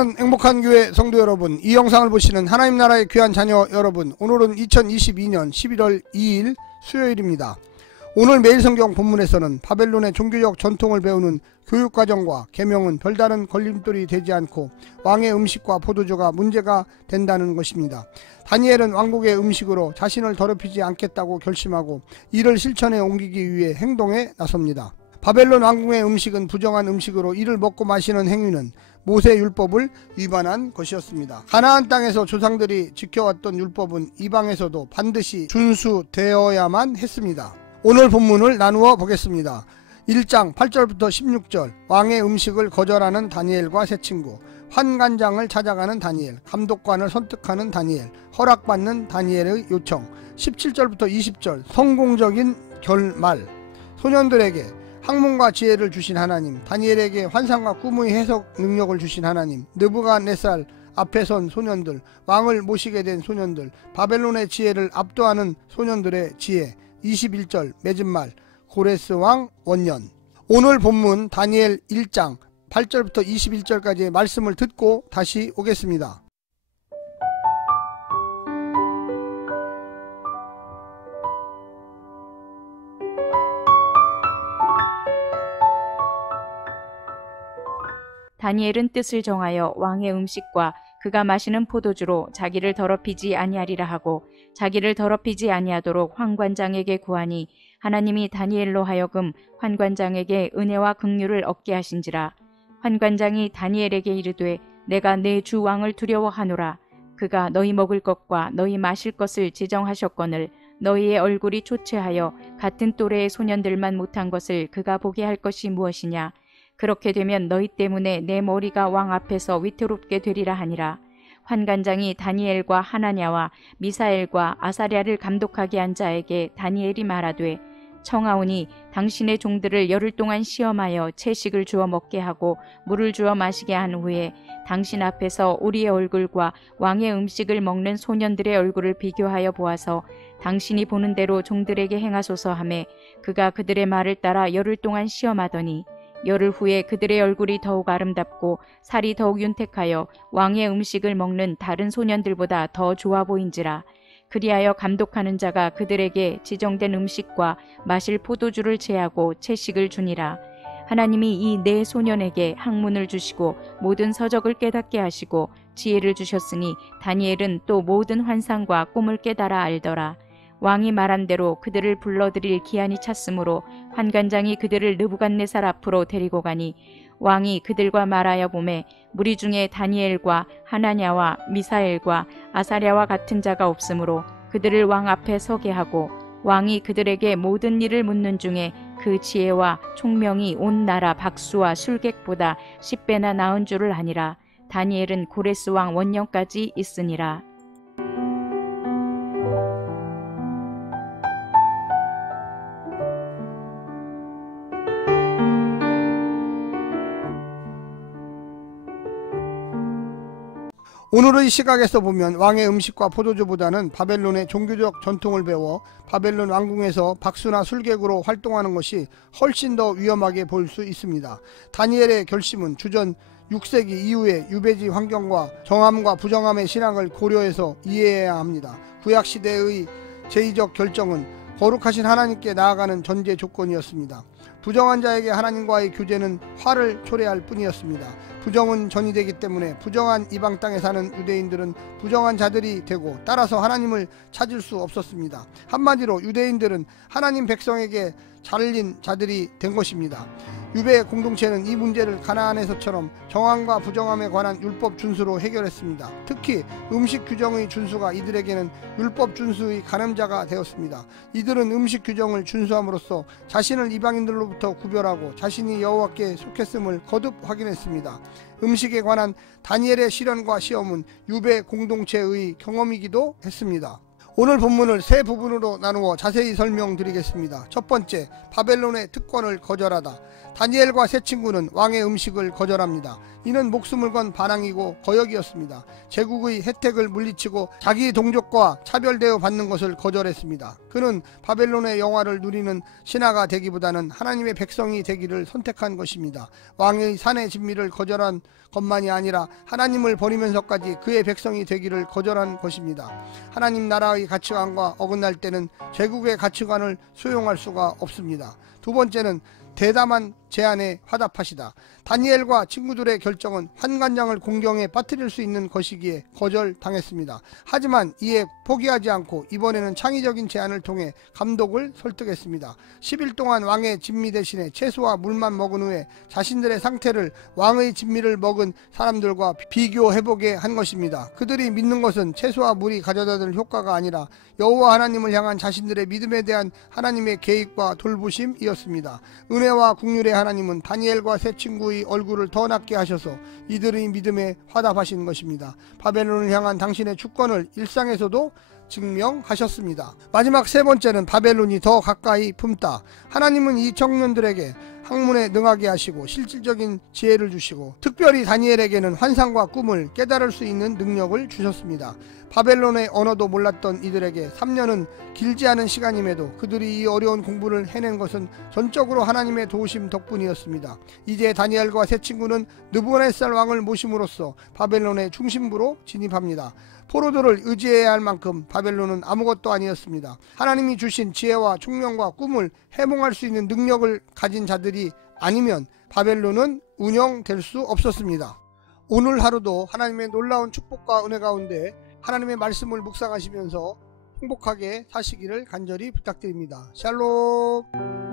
사랑하는 행복한 교회 성도 여러분, 이 영상을 보시는 하나님 나라의 귀한 자녀 여러분, 오늘은 2022년 11월 2일 수요일입니다. 오늘 매일 성경 본문에서는 바벨론의 종교적 전통을 배우는 교육과정과 계명은 별다른 걸림돌이 되지 않고 왕의 음식과 포도주가 문제가 된다는 것입니다. 다니엘은 왕국의 음식으로 자신을 더럽히지 않겠다고 결심하고 이를 실천에 옮기기 위해 행동에 나섭니다. 바벨론 왕궁의 음식은 부정한 음식으로 이를 먹고 마시는 행위는 모세 율법을 위반한 것이었습니다. 가나안 땅에서 조상들이 지켜왔던 율법은 이방에서도 반드시 준수되어야만 했습니다. 오늘 본문을 나누어 보겠습니다. 1장 8절부터 16절, 왕의 음식을 거절하는 다니엘과 세 친구, 환관장을 찾아가는 다니엘, 감독관을 설득하는 다니엘, 허락받는 다니엘의 요청, 17절부터 20절, 성공적인 결말, 소년들에게 학문과 지혜를 주신 하나님, 다니엘에게 환상과 꿈의 해석 능력을 주신 하나님, 느부갓네살 앞에 선 소년들, 왕을 모시게 된 소년들, 바벨론의 지혜를 압도하는 소년들의 지혜, 21절 맺은 말, 고레스 왕 원년. 오늘 본문 다니엘 1장 8절부터 21절까지의 말씀을 듣고 다시 오겠습니다. 다니엘은 뜻을 정하여 왕의 음식과 그가 마시는 포도주로 자기를 더럽히지 아니하리라 하고 자기를 더럽히지 아니하도록 환관장에게 구하니 하나님이 다니엘로 하여금 환관장에게 은혜와 긍휼을 얻게 하신지라. 환관장이 다니엘에게 이르되 내가 내 주 왕을 두려워하노라. 그가 너희 먹을 것과 너희 마실 것을 지정하셨거늘 너희의 얼굴이 초췌하여 같은 또래의 소년들만 못한 것을 그가 보게 할 것이 무엇이냐. 그렇게 되면 너희 때문에 내 머리가 왕 앞에서 위태롭게 되리라 하니라. 환관장이 다니엘과 하나냐와 미사엘과 아사랴를 감독하게 한 자에게 다니엘이 말하되 청하오니 당신의 종들을 열흘 동안 시험하여 채식을 주어 먹게 하고 물을 주어 마시게 한 후에 당신 앞에서 우리의 얼굴과 왕의 음식을 먹는 소년들의 얼굴을 비교하여 보아서 당신이 보는 대로 종들에게 행하소서 하매 그가 그들의 말을 따라 열흘 동안 시험하더니 열흘 후에 그들의 얼굴이 더욱 아름답고 살이 더욱 윤택하여 왕의 음식을 먹는 다른 소년들보다 더 좋아 보인지라. 그리하여 감독하는 자가 그들에게 지정된 음식과 마실 포도주를 제하고 채식을 주니라. 하나님이 이 네 소년에게 학문을 주시고 모든 서적을 깨닫게 하시고 지혜를 주셨으니 다니엘은 또 모든 환상과 꿈을 깨달아 알더라. 왕이 말한 대로 그들을 불러들일 기한이 찼으므로 환관장이 그들을 느부갓네살 앞으로 데리고 가니 왕이 그들과 말하여 보매 무리 중에 다니엘과 하나냐와 미사엘과 아사랴와 같은 자가 없으므로 그들을 왕 앞에 서게 하고 왕이 그들에게 모든 일을 묻는 중에 그 지혜와 총명이 온 나라 박수와 술객보다 10배나 나은 줄을 아니라. 다니엘은 고레스 왕 원년까지 있으니라. 오늘의 시각에서 보면 왕의 음식과 포도주보다는 바벨론의 종교적 전통을 배워 바벨론 왕궁에서 박수나 술객으로 활동하는 것이 훨씬 더 위험하게 보일 수 있습니다. 다니엘의 결심은 주전 6세기 이후의 유배지 환경과 정함과 부정함의 신앙을 고려해서 이해해야 합니다. 구약시대의 제의적 결정은 거룩하신 하나님께 나아가는 전제 조건이었습니다. 부정한 자에게 하나님과의 교제는 화를 초래할 뿐이었습니다. 부정은 전이 되기 때문에 부정한 이방 땅에 사는 유대인들은 부정한 자들이 되고 따라서 하나님을 찾을 수 없었습니다. 한마디로 유대인들은 하나님 백성에게 잘린 자들이 된 것입니다. 유배 공동체는 이 문제를 가나안에서처럼 정함과 부정함에 관한 율법 준수로 해결했습니다. 특히 음식 규정의 준수가 이들에게는 율법 준수의 가늠자가 되었습니다. 이들은 음식 규정을 준수함으로써 자신을 이방인들로부터 구별하고 자신이 여호와께 속했음을 거듭 확인했습니다. 음식에 관한 다니엘의 시련과 시험은 유배 공동체의 경험이기도 했습니다. 오늘 본문을 세 부분으로 나누어 자세히 설명드리겠습니다. 첫 번째, 바벨론의 특권을 거절하다. 다니엘과 세 친구는 왕의 음식을 거절합니다. 이는 목숨을 건 반항이고 거역이었습니다. 제국의 혜택을 물리치고 자기 동족과 차별대어 받는 것을 거절했습니다. 그는 바벨론의 영화를 누리는 신하가 되기보다는 하나님의 백성이 되기를 선택한 것입니다. 왕의 산의 진미를 거절한 것만이 아니라 하나님을 버리면서까지 그의 백성이 되기를 거절한 것입니다. 하나님 나라의 가치관과 어긋날 때는 제국의 가치관을 수용할 수가 없습니다. 두 번째는 대담한 제안에 화답하시다. 다니엘과 친구들의 결정은 환관장을 공경에 빠뜨릴 수 있는 것이기에 거절당했습니다. 하지만 이에 포기하지 않고 이번에는 창의적인 제안을 통해 감독을 설득했습니다. 10일 동안 왕의 진미 대신에 채소와 물만 먹은 후에 자신들의 상태를 왕의 진미를 먹은 사람들과 비교해보게 한 것입니다. 그들이 믿는 것은 채소와 물이 가져다줄 효과가 아니라 여호와 하나님을 향한 자신들의 믿음에 대한 하나님의 계획과 돌보심이었습니다. 은혜와 긍휼의 하나님은 다니엘과 세 친구의 얼굴을 더 낮게 하셔서 이들의 믿음에 화답하신 것입니다. 바벨론을 향한 당신의 주권을 일상에서도 증명하셨습니다. 마지막 세 번째는 바벨론이 더 가까이 품다. 하나님은 이 청년들에게 학문에 능하게 하시고 실질적인 지혜를 주시고 특별히 다니엘에게는 환상과 꿈을 깨달을 수 있는 능력을 주셨습니다. 바벨론의 언어도 몰랐던 이들에게 3년은 길지 않은 시간임에도 그들이 이 어려운 공부를 해낸 것은 전적으로 하나님의 도우심 덕분이었습니다. 이제 다니엘과 세 친구는 느부갓네살 왕을 모심으로써 바벨론의 중심부로 진입합니다. 포로들을 의지해야 할 만큼 바벨론은 아무것도 아니었습니다. 하나님이 주신 지혜와 총명과 꿈을 해몽할 수 있는 능력을 가진 자들이 아니면 바벨론은 운영될 수 없었습니다. 오늘 하루도 하나님의 놀라운 축복과 은혜 가운데 하나님의 말씀을 묵상하시면서 행복하게 사시기를 간절히 부탁드립니다. 샬롬.